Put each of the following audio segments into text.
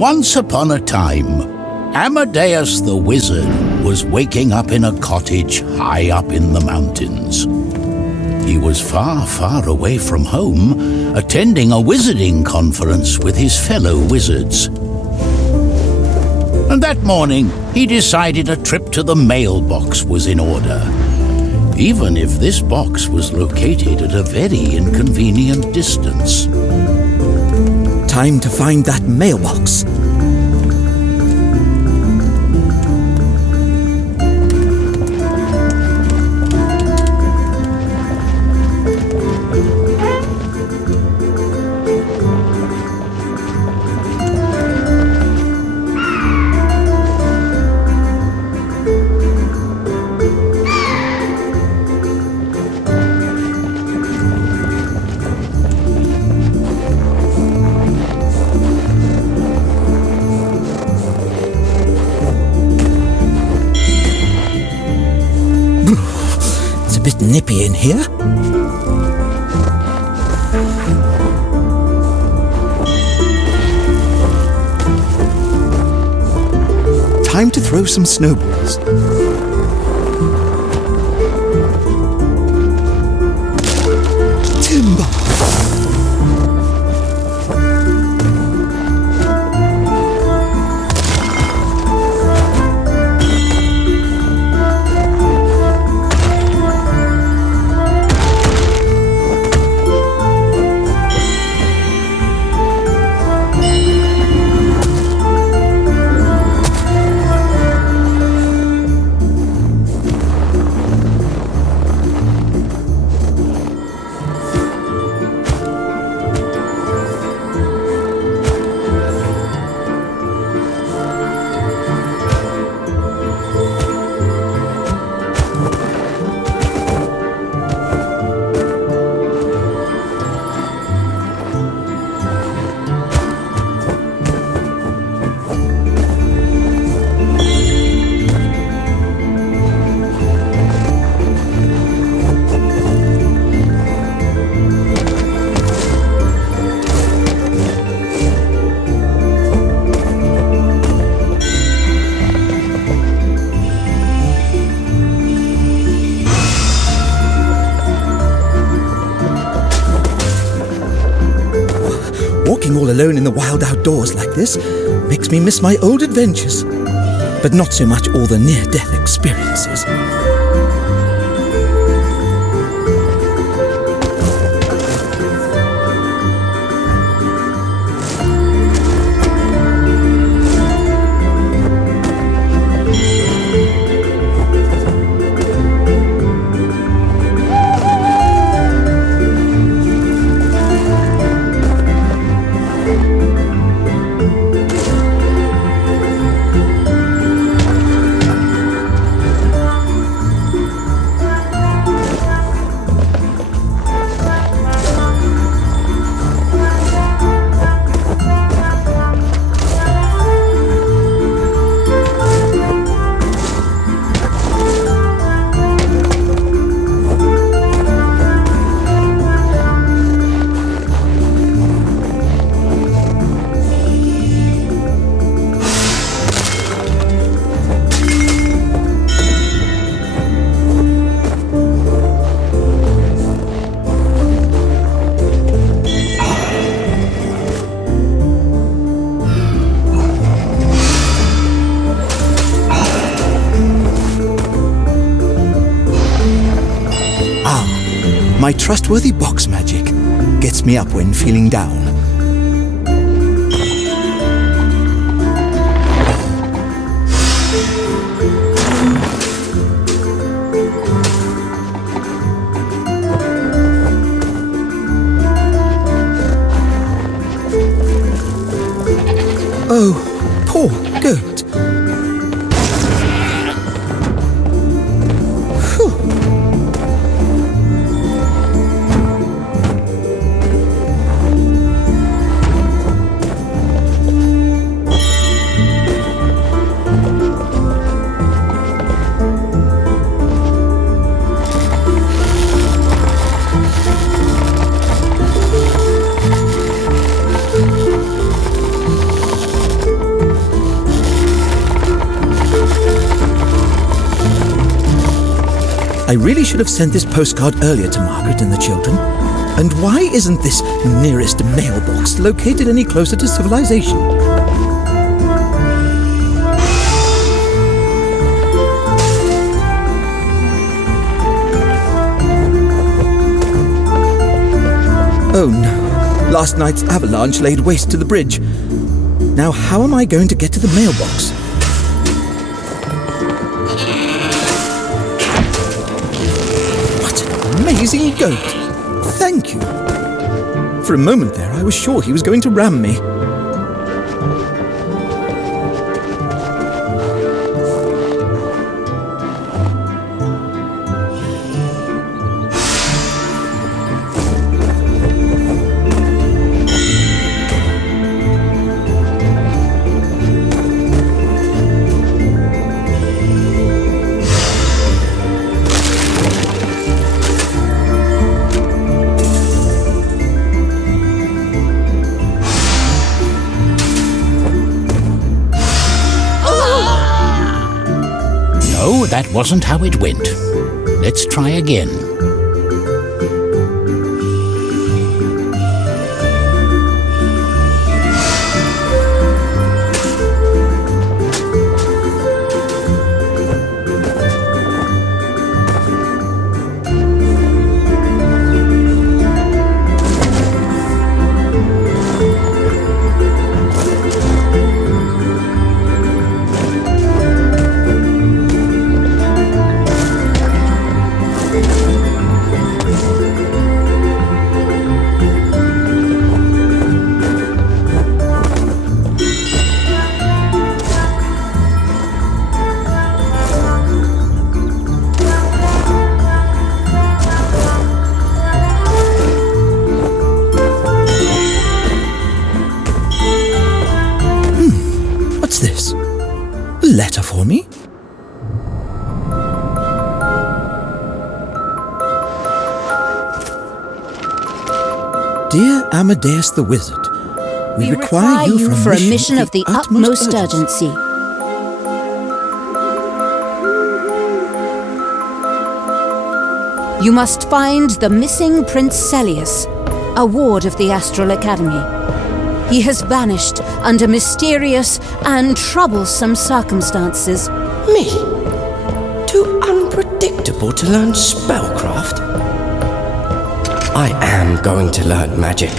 Once upon a time, Amadeus the wizard was waking up in a cottage high up in the mountains. He was far, far away from home, attending a wizarding conference with his fellow wizards. And that morning, he decided a trip to the mailbox was in order, even if this box was located at a very inconvenient distance. Time to find that mailbox. Nippy in here. Time to throw some snowballs. Timber. All alone in the wild outdoors like this makes me miss my old adventures, but not so much all the near-death experiences. My trustworthy box magic gets me up when feeling down. Oh, poor goat. I really should have sent this postcard earlier to Margaret and the children. And why isn't this nearest mailbox located any closer to civilization? Oh no, last night's avalanche laid waste to the bridge. Now how am I going to get to the mailbox? What an amazing goat! Thank you. For a moment there, I was sure he was going to ram me. No, that wasn't how it went. Let's try again. This? A letter for me? Dear Amadeus the Wizard, we require you for a mission of the utmost urgency. You must find the missing Prince Celius, a ward of the Astral Academy. He has vanished under mysterious and troublesome circumstances. Me? Too unpredictable to learn spellcraft? I am going to learn magic.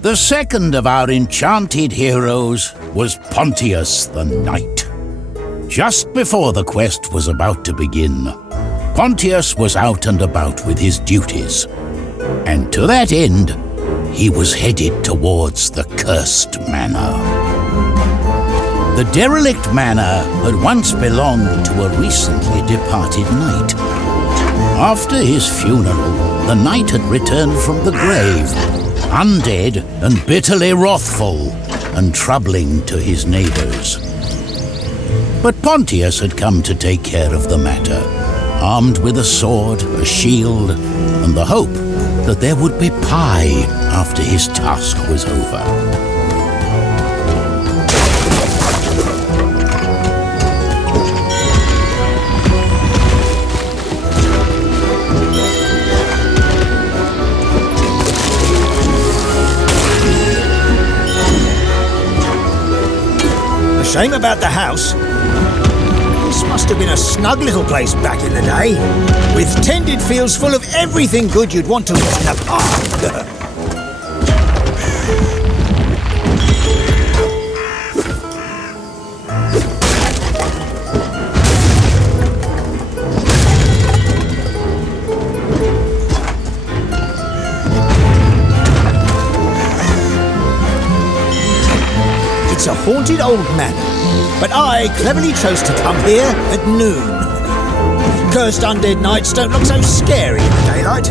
The second of our enchanted heroes was Pontius the Knight. Just before the quest was about to begin, Pontius was out and about with his duties, and to that end, he was headed towards the Cursed Manor. The derelict manor had once belonged to a recently departed knight. After his funeral, the knight had returned from the grave, undead and bitterly wrathful, and troubling to his neighbours. But Pontius had come to take care of the matter, armed with a sword, a shield, and the hope that there would be pie after his task was over. Shame about the house. This must have been a snug little place back in the day, with tended fields full of everything good you'd want to eat in a park. It's a haunted old manor, but I cleverly chose to come here at noon. Cursed undead nights don't look so scary in the daylight.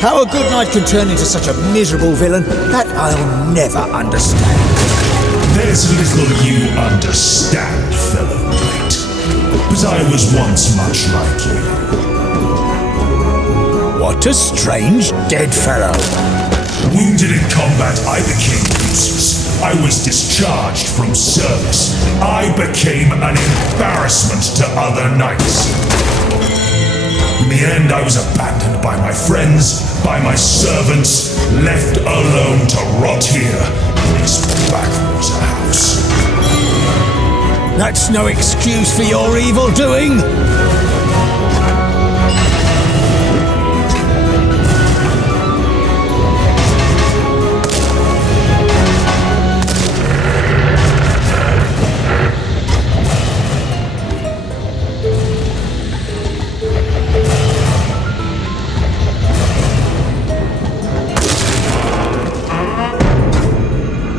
How a good knight can turn into such a miserable villain, that I'll never understand. There's little you understand, fellow knight. But I was once much like you. What a strange dead fellow. Wounded in combat, I became useless. I was discharged from service. I became an embarrassment to other knights. In the end, I was abandoned by my friends, by my servants, left alone to rot here in this backwater house. That's no excuse for your evil doing.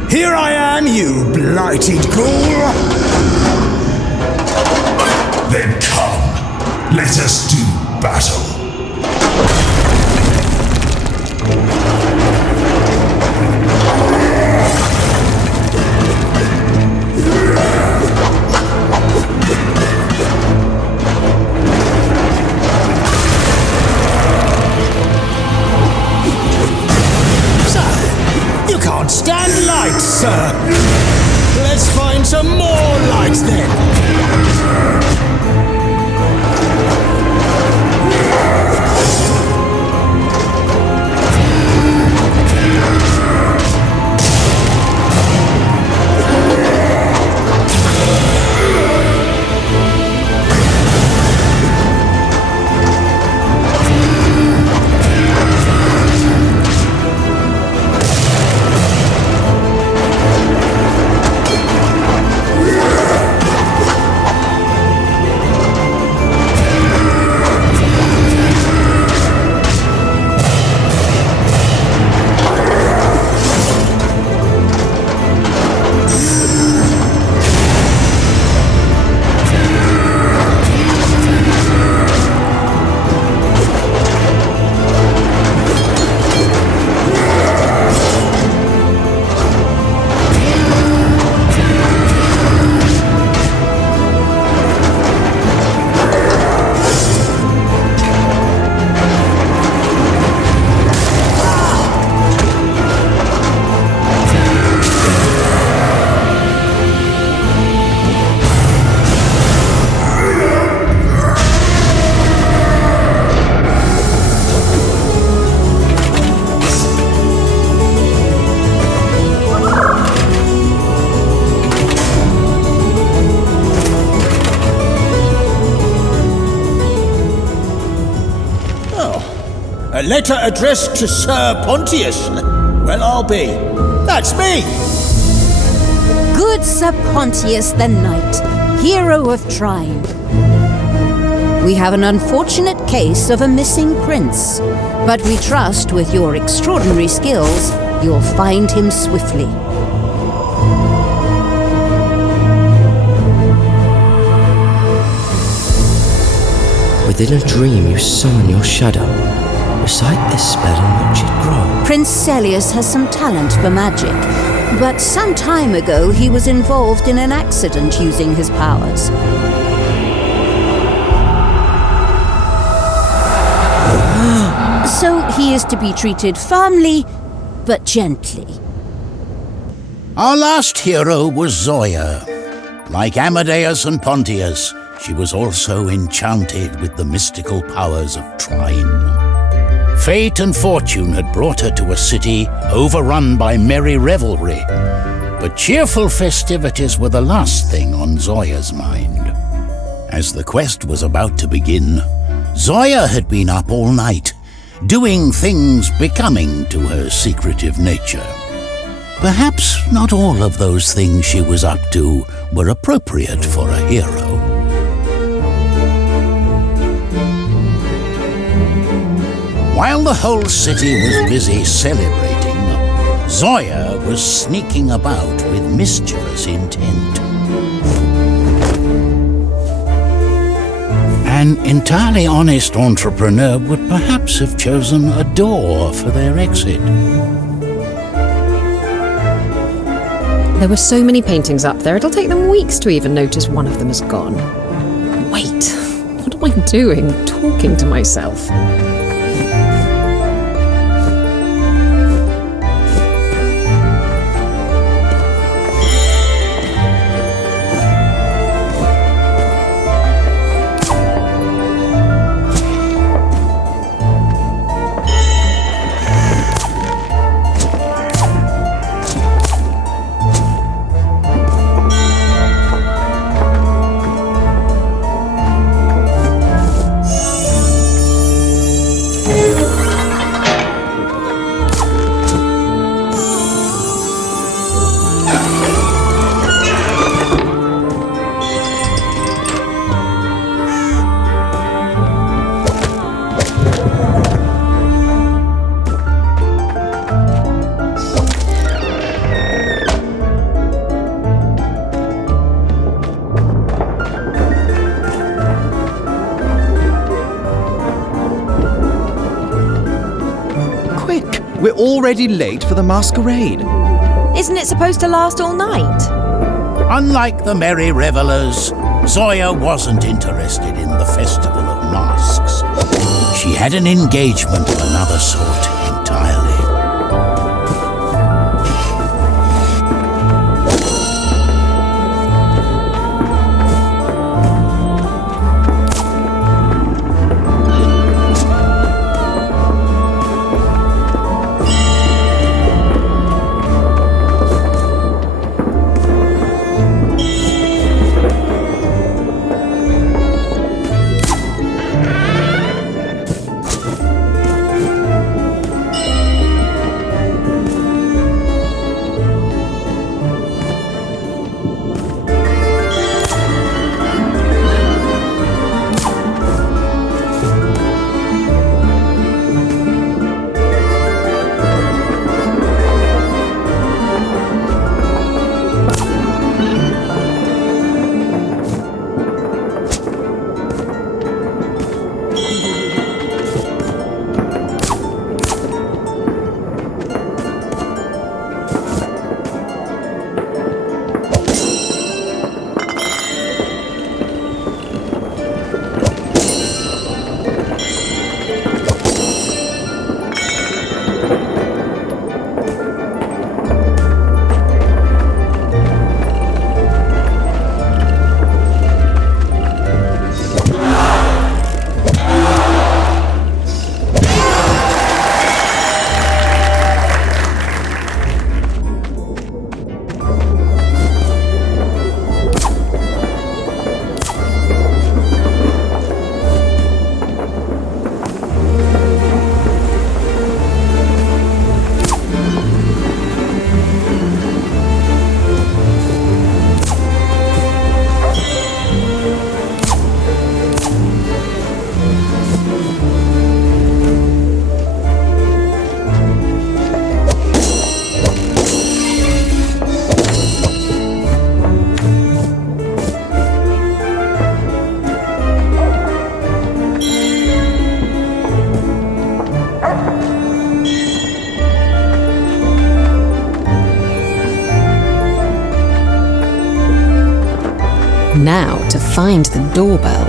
Here I am, you blighted ghoul! Then come, let us do battle. You can't stand light, sir! Let's find some more light then! A letter addressed to Sir Pontius. Well, I'll be. That's me! Good Sir Pontius the Knight, hero of Trine. We have an unfortunate case of a missing prince, but we trust with your extraordinary skills, you'll find him swiftly. Within a dream you summon your shadow. Recite this spell and watch it grow. Prince Celius has some talent for magic, but some time ago he was involved in an accident using his powers. So he is to be treated firmly, but gently. Our last hero was Zoya. Like Amadeus and Pontius, she was also enchanted with the mystical powers of Trine. Fate and fortune had brought her to a city overrun by merry revelry, but cheerful festivities were the last thing on Zoya's mind. As the quest was about to begin, Zoya had been up all night, doing things becoming to her secretive nature. Perhaps not all of those things she was up to were appropriate for a hero. While the whole city was busy celebrating, Zoya was sneaking about with mischievous intent. An entirely honest entrepreneur would perhaps have chosen a door for their exit. There were so many paintings up there, it'll take them weeks to even notice one of them is gone. Wait, what am I doing? Talking to myself. We're already late for the masquerade. Isn't it supposed to last all night? Unlike the merry revelers, Zoya wasn't interested in the Festival of Masks. She had an engagement of another sort entirely. Now to find the doorbell.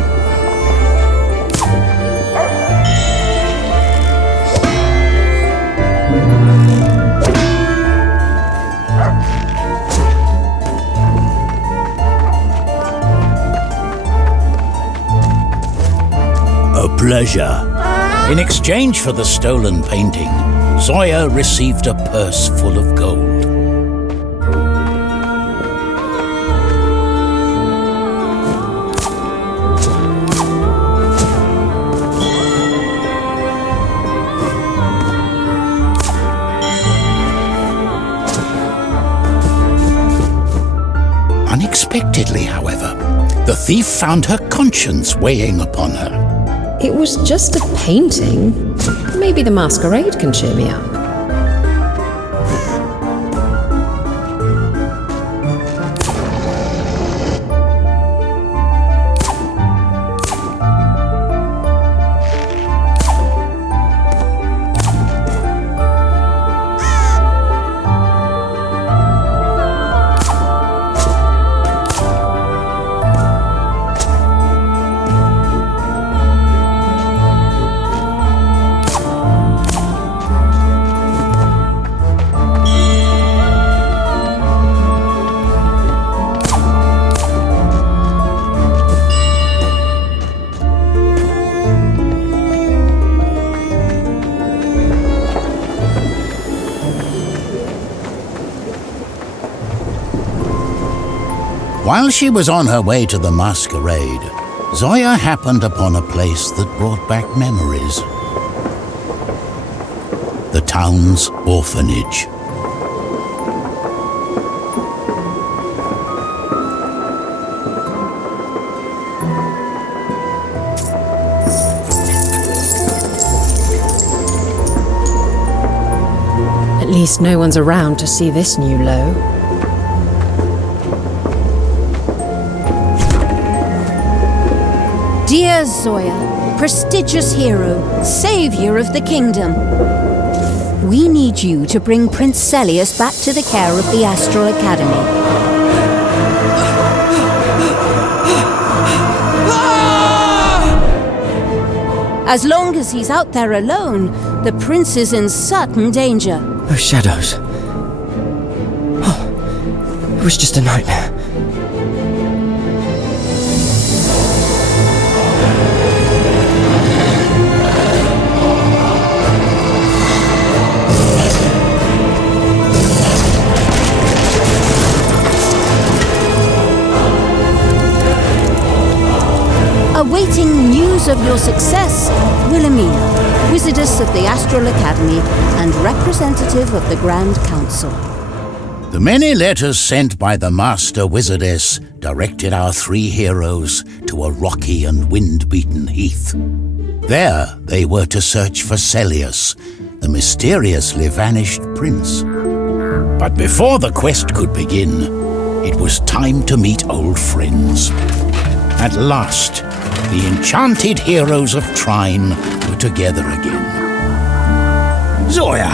A pleasure. In exchange for the stolen painting, Zoya received a purse full of gold. Unexpectedly, however, the thief found her conscience weighing upon her. It was just a painting. Maybe the masquerade can cheer me up. While she was on her way to the masquerade, Zoya happened upon a place that brought back memories. The town's orphanage. At least no one's around to see this new low. Dear Zoya, prestigious hero, savior of the kingdom, we need you to bring Prince Celius back to the care of the Astral Academy. As long as he's out there alone, the prince is in certain danger. Those shadows. Oh, it was just a nightmare. Awaiting news of your success, Wilhelmina, Wizardess of the Astral Academy and representative of the Grand Council. The many letters sent by the Master Wizardess directed our three heroes to a rocky and wind-beaten heath. There they were to search for Celius, the mysteriously vanished prince. But before the quest could begin, it was time to meet old friends. At last, the enchanted heroes of Trine were together again. Zoya,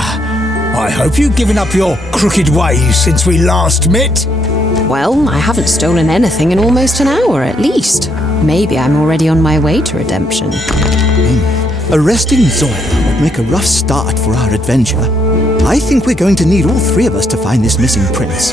I hope you've given up your crooked ways since we last met. Well, I haven't stolen anything in almost an hour at least. Maybe I'm already on my way to redemption. Arresting Zoya would make a rough start for our adventure. I think we're going to need all three of us to find this missing prince.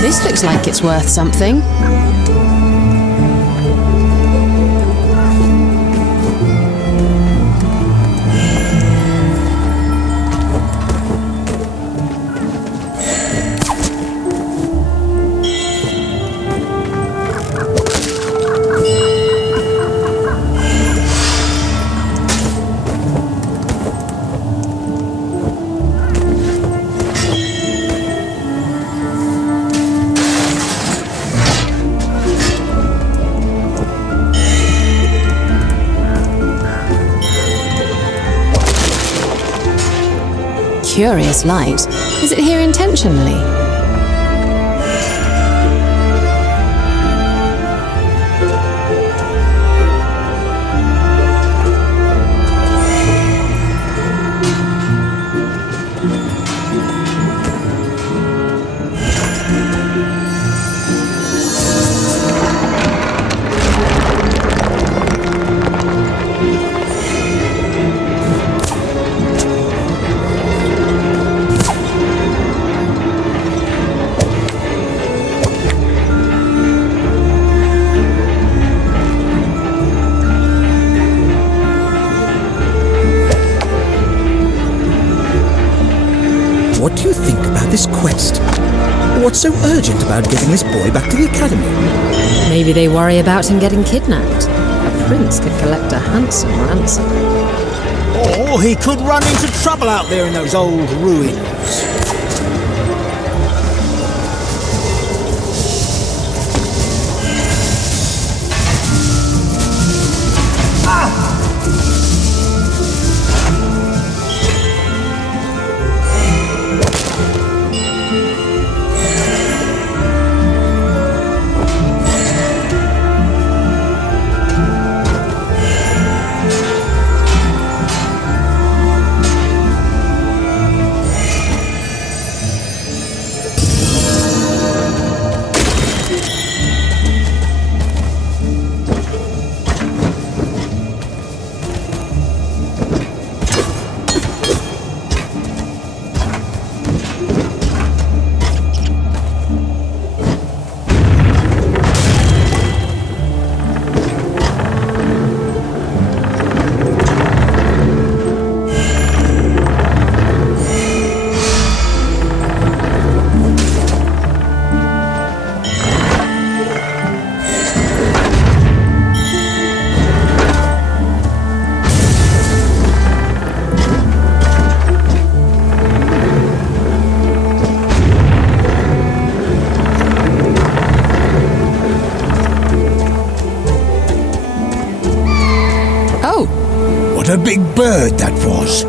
This looks like it's worth something. Curious light. Is it here intentionally? What do you think about this quest? What's so urgent about getting this boy back to the academy? Maybe they worry about him getting kidnapped. A prince could collect a handsome ransom. Or he could run into trouble out there in those old ruins. What a big bird that was.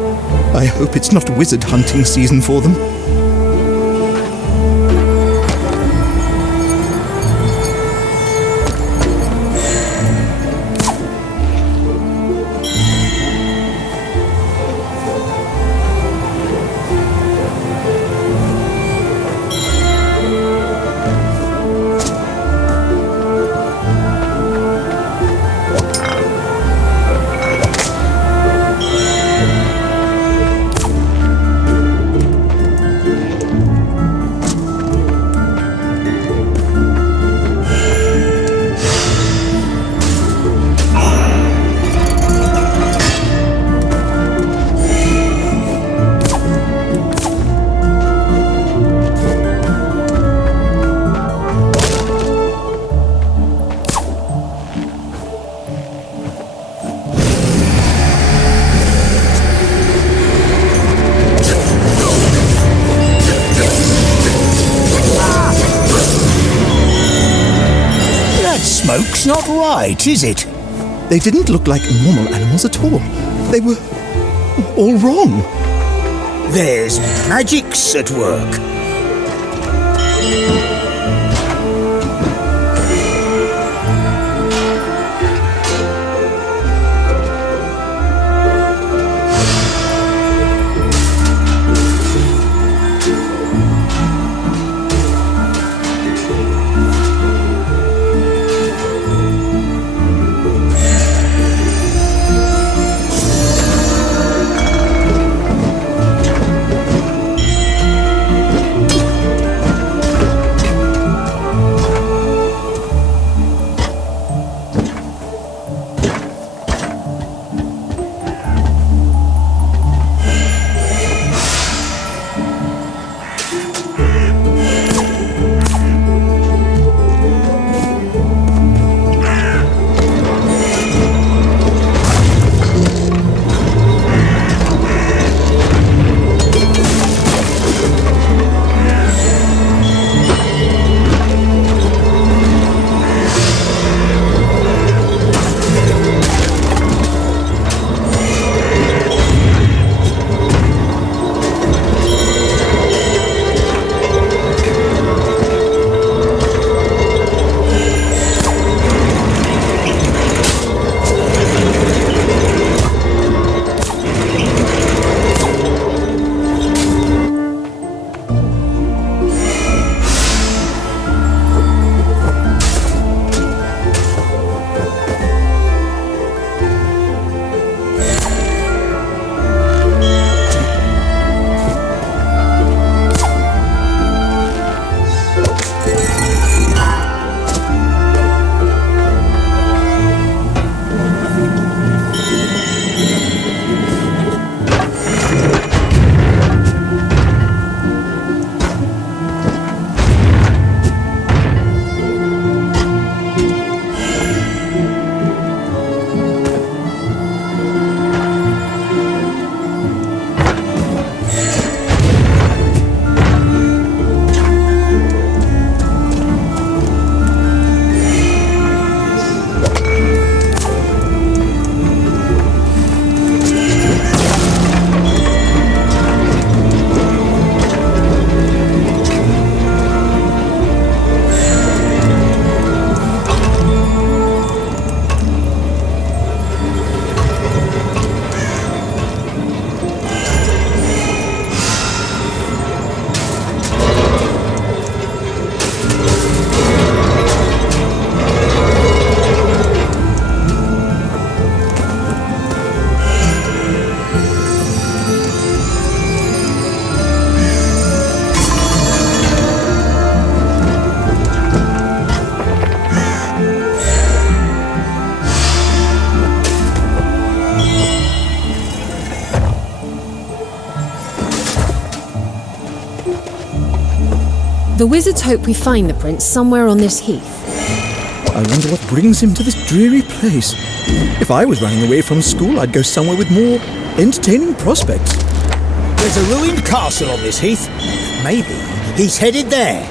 I hope it's not wizard hunting season for them. Smoke's not right, is it? They didn't look like normal animals at all. They were all wrong. There's magics at work. The wizards hope we find the prince somewhere on this heath. I wonder what brings him to this dreary place. If I was running away from school, I'd go somewhere with more entertaining prospects. There's a ruined castle on this heath. Maybe he's headed there.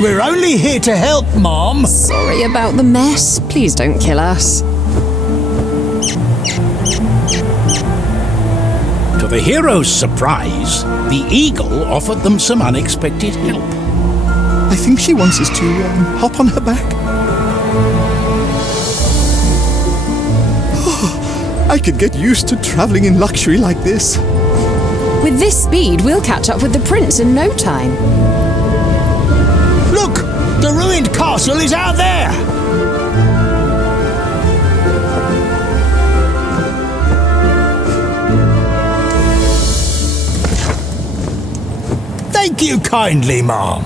We're only here to help, Mom. Sorry about the mess. Please don't kill us. To the hero's surprise, the eagle offered them some unexpected help. I think she wants us to hop on her back. Oh, I could get used to traveling in luxury like this. With this speed, we'll catch up with the prince in no time. Look! The ruined castle is out there! Thank you kindly, Mom.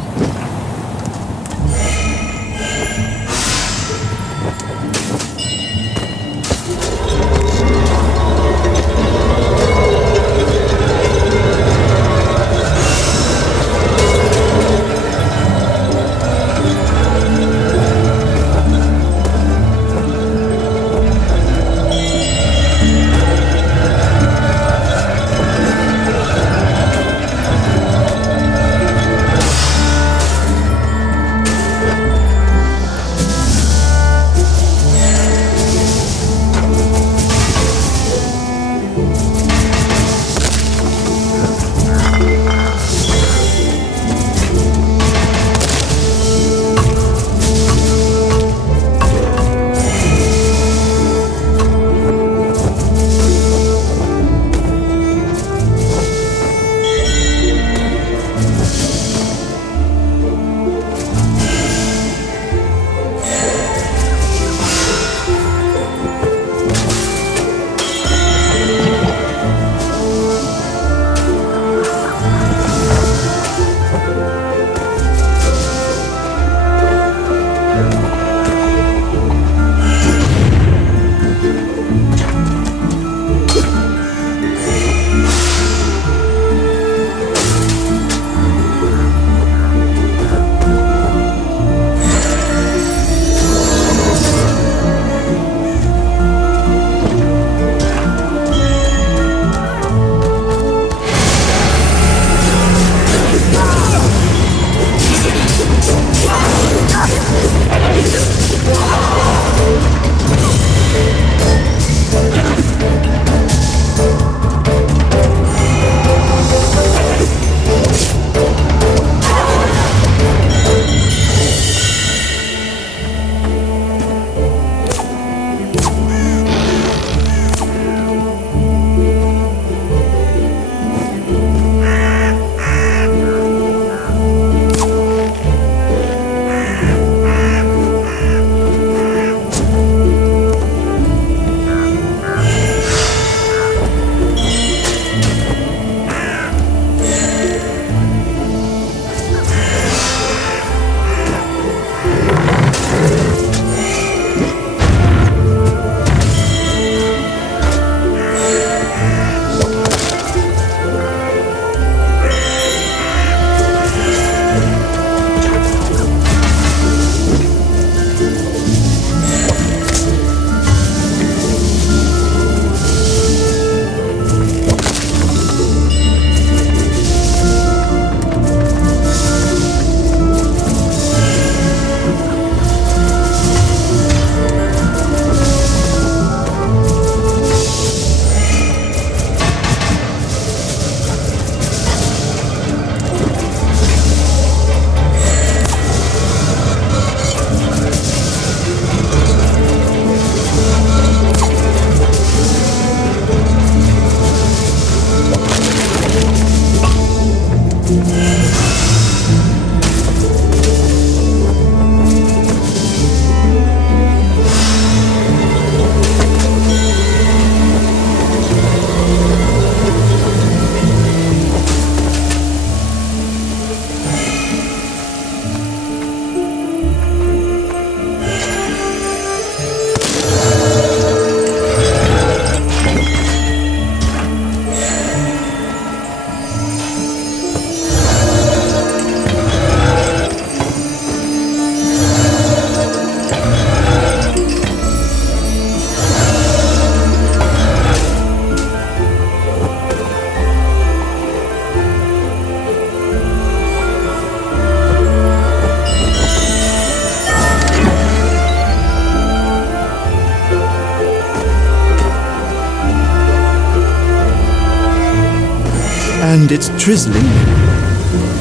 And it's drizzling.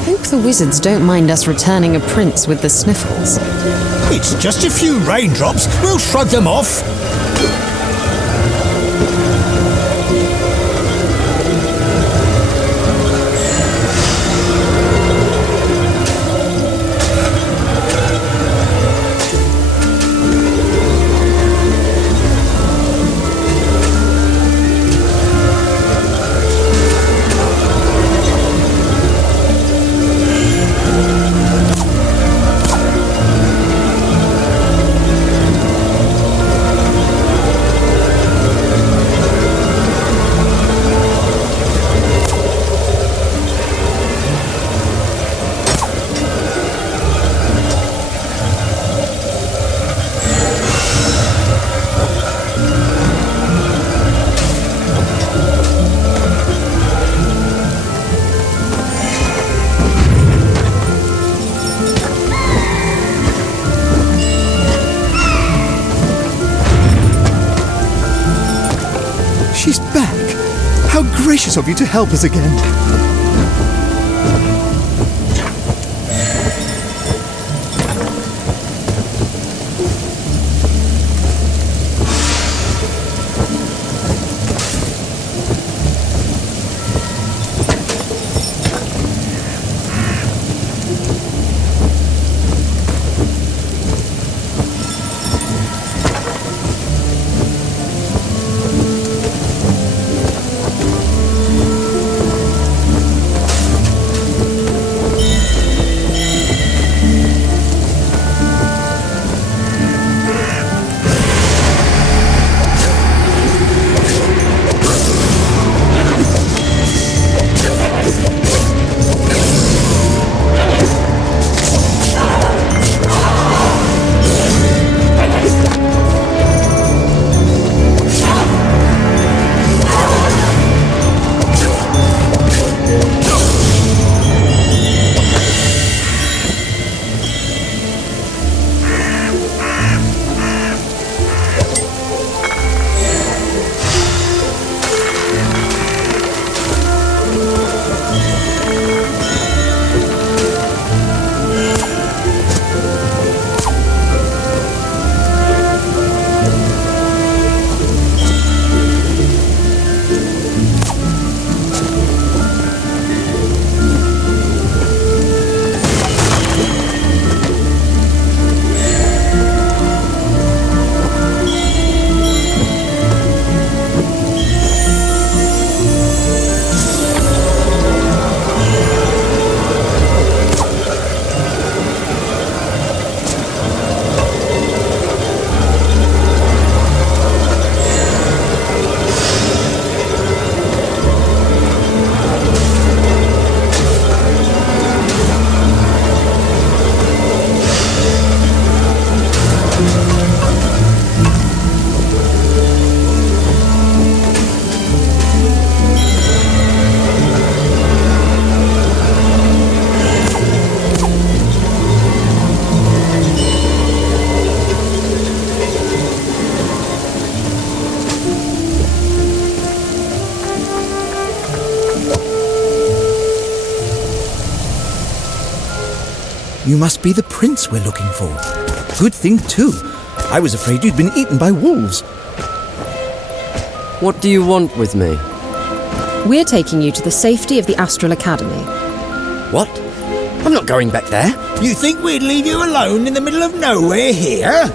Hope the wizards don't mind us returning a prince with the sniffles. It's just a few raindrops. We'll shrug them off. She's back! How gracious of you to help us again. You must be the prince we're looking for. Good thing, too. I was afraid you'd been eaten by wolves. What do you want with me? We're taking you to the safety of the Astral Academy. What? I'm not going back there. You think we'd leave you alone in the middle of nowhere here?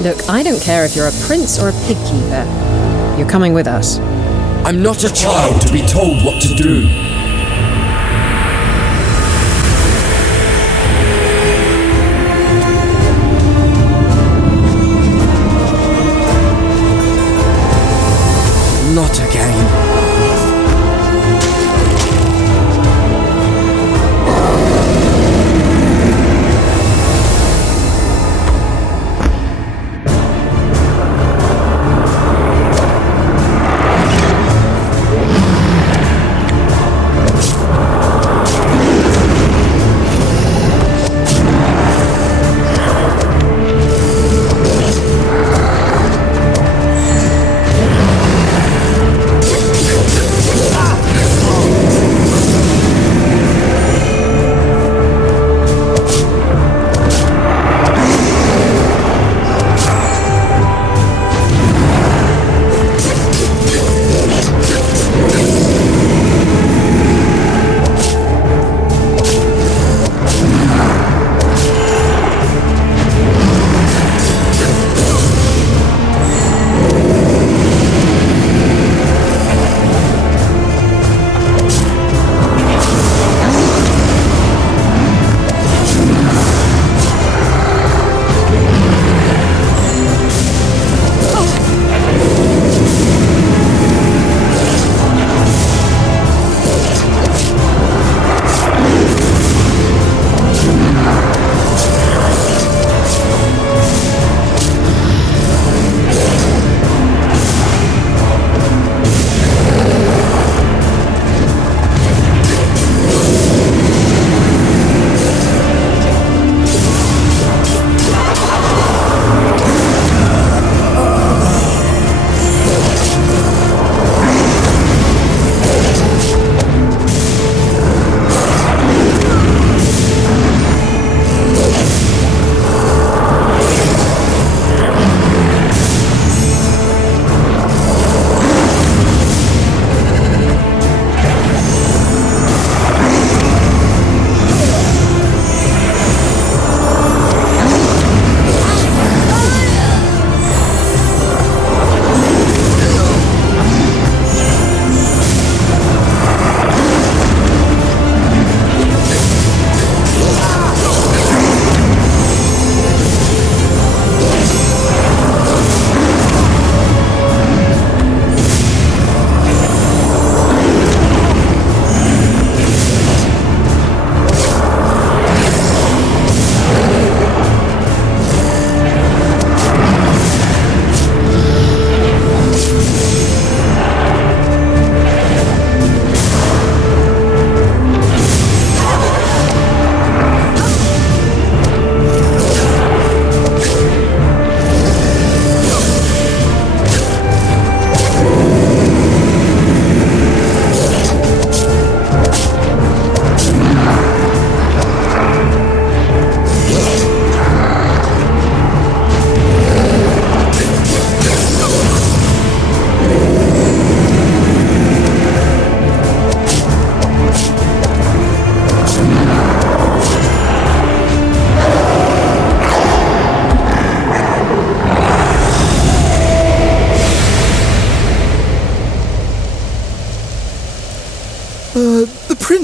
Look, I don't care if you're a prince or a pig keeper. You're coming with us. I'm not a child to be told what to do. Not again.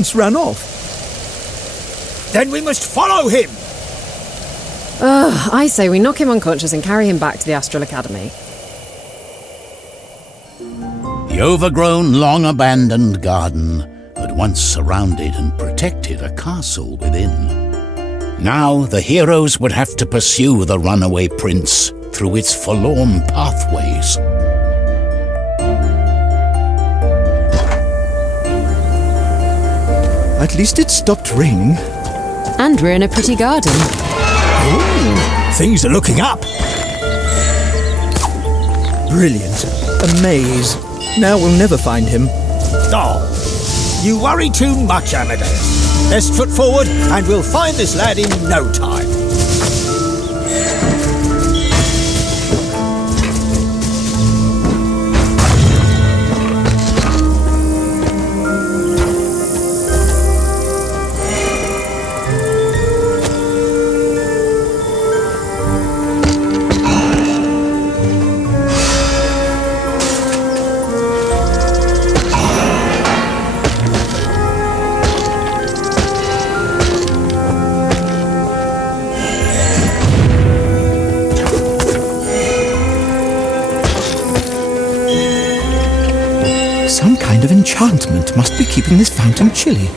prince ran off. Then we must follow him. I say we knock him unconscious and carry him back to the Astral Academy. The overgrown, long-abandoned garden had once surrounded and protected a castle within. Now the heroes would have to pursue the runaway prince through its forlorn pathways. At least it stopped raining. And we're in a pretty garden. Ooh, things are looking up. Brilliant. A maze. Now we'll never find him. Oh, you worry too much, Amadeus. Best foot forward and we'll find this lad in no time. Some kind of enchantment must be keeping this fountain chilly.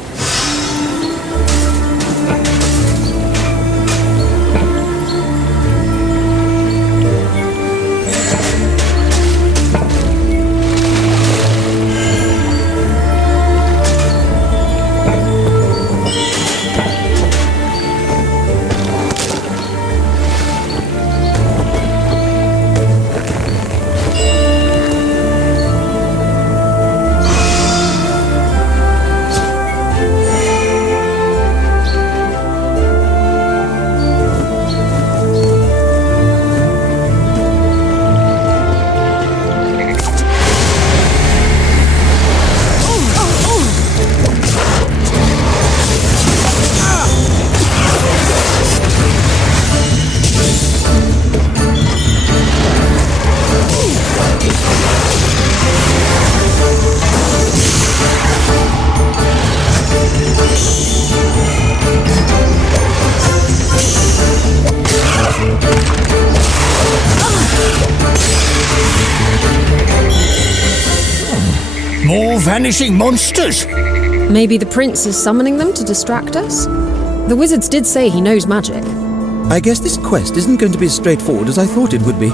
More vanishing monsters. Maybe the prince is summoning them to distract us? The wizards did say he knows magic. I guess this quest isn't going to be as straightforward as I thought it would be.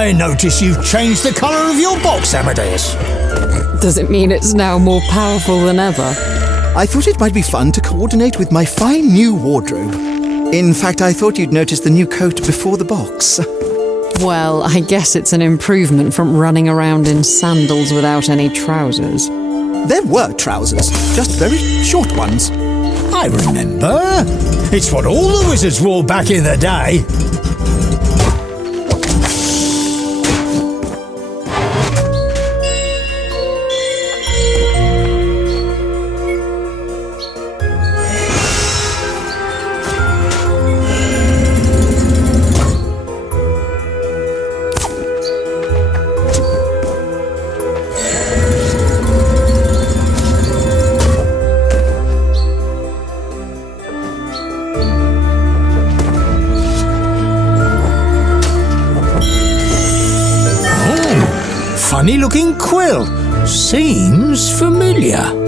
I notice you've changed the colour of your box, Amadeus. Does it mean it's now more powerful than ever? I thought it might be fun to coordinate with my fine new wardrobe. In fact, I thought you'd notice the new coat before the box. Well, I guess it's an improvement from running around in sandals without any trousers. There were trousers, just very short ones. I remember. It's what all the wizards wore back in the day. Funny-looking quill. Seems familiar.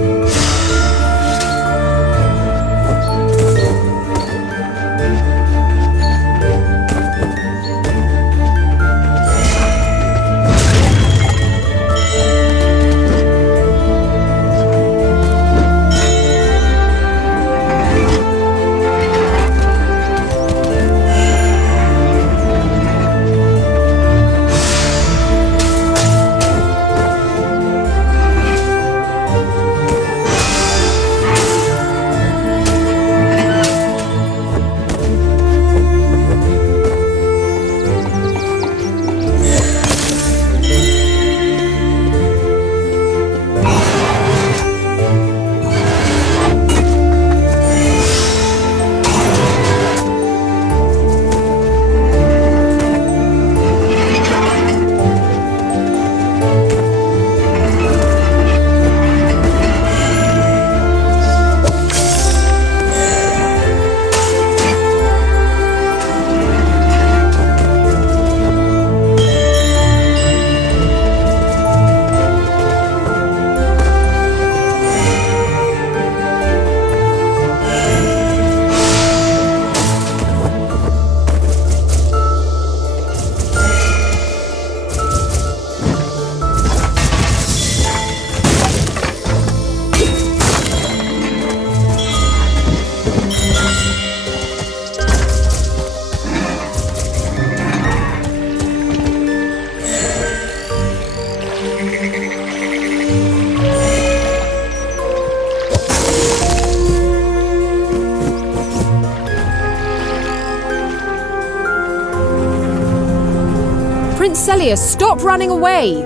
Stop running away!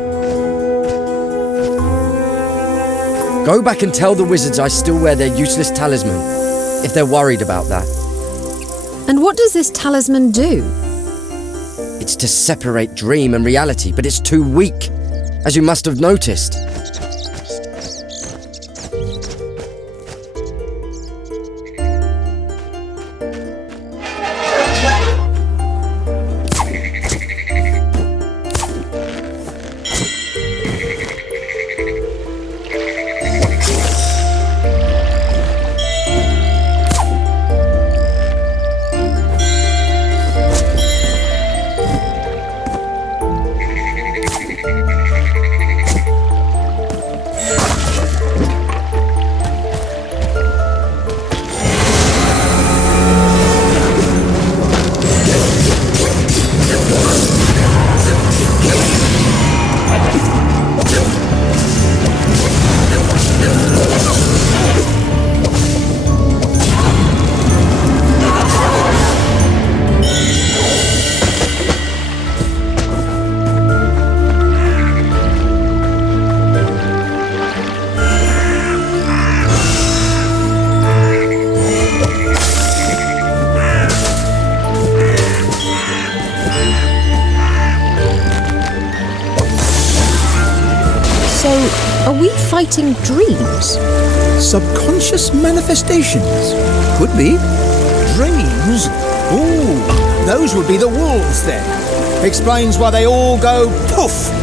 Go back and tell the wizards I still wear their useless talisman, if they're worried about that. And what does this talisman do? It's to separate dream and reality, but it's too weak, as you must have noticed. Fighting dreams? Subconscious manifestations? Could be. Dreams? Ooh, those would be the wolves then. Explains why they all go poof.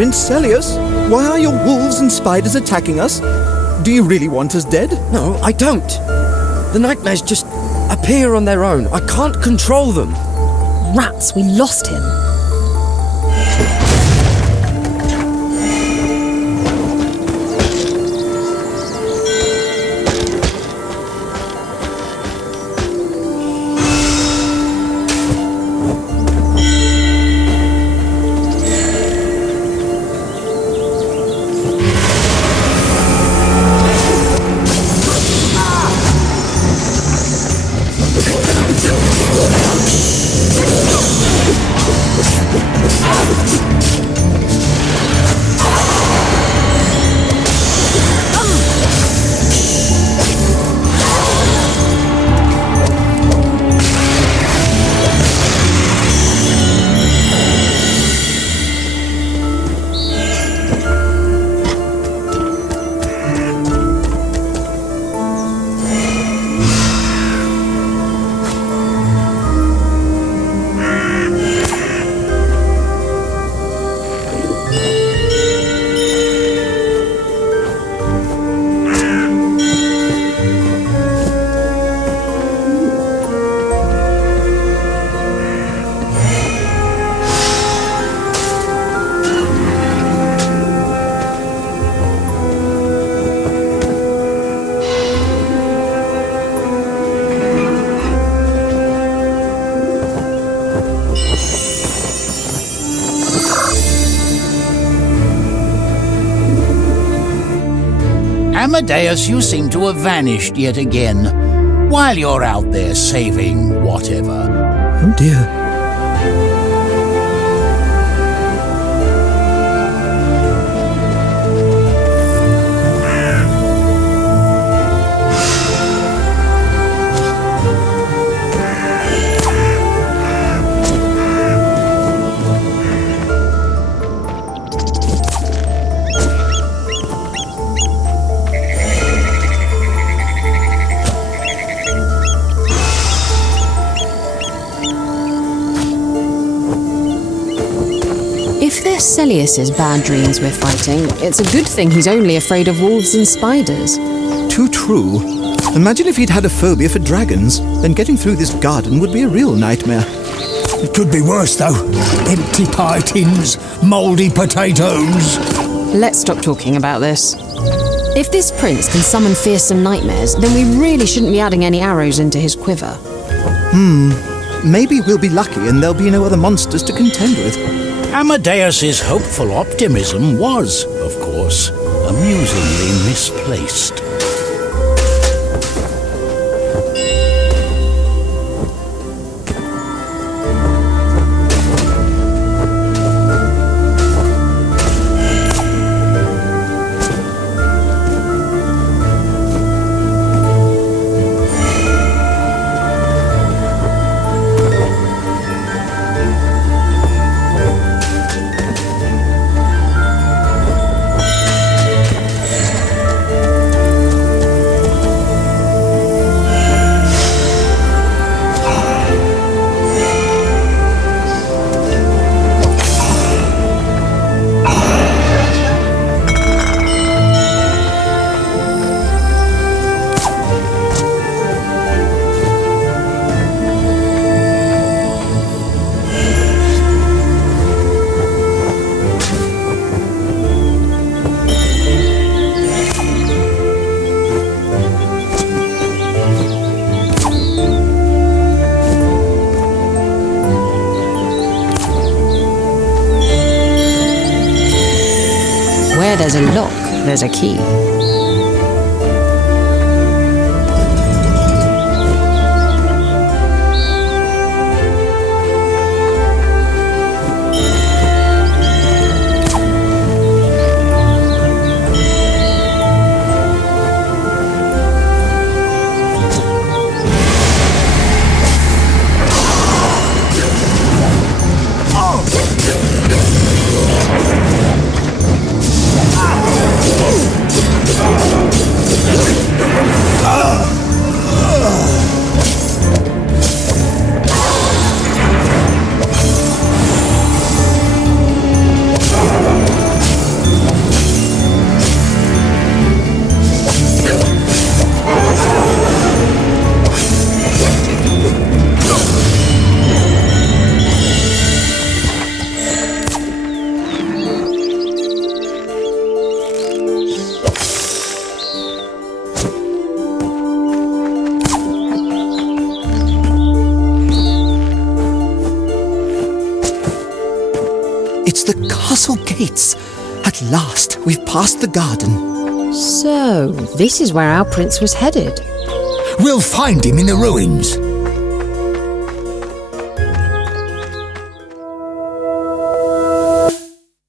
Prince Celius, why are your wolves and spiders attacking us? Do you really want us dead? No, I don't. The nightmares just appear on their own. I can't control them. Rats, we lost him. Amadeus, you seem to have vanished yet again, while you're out there saving whatever. Oh dear. If they're Celius's bad dreams we're fighting, it's a good thing he's only afraid of wolves and spiders. Too true. Imagine if he'd had a phobia for dragons. Then getting through this garden would be a real nightmare. It could be worse, though. Empty pie tins, mouldy potatoes. Let's stop talking about this. If this prince can summon fearsome nightmares, then we really shouldn't be adding any arrows into his quiver. Maybe we'll be lucky and there'll be no other monsters to contend with. Amadeus's hopeful optimism was, of course, amusingly misplaced. Where there's a lock, there's a key. It's the castle gates. At last, we've passed the garden. So, this is where our prince was headed. We'll find him in the ruins.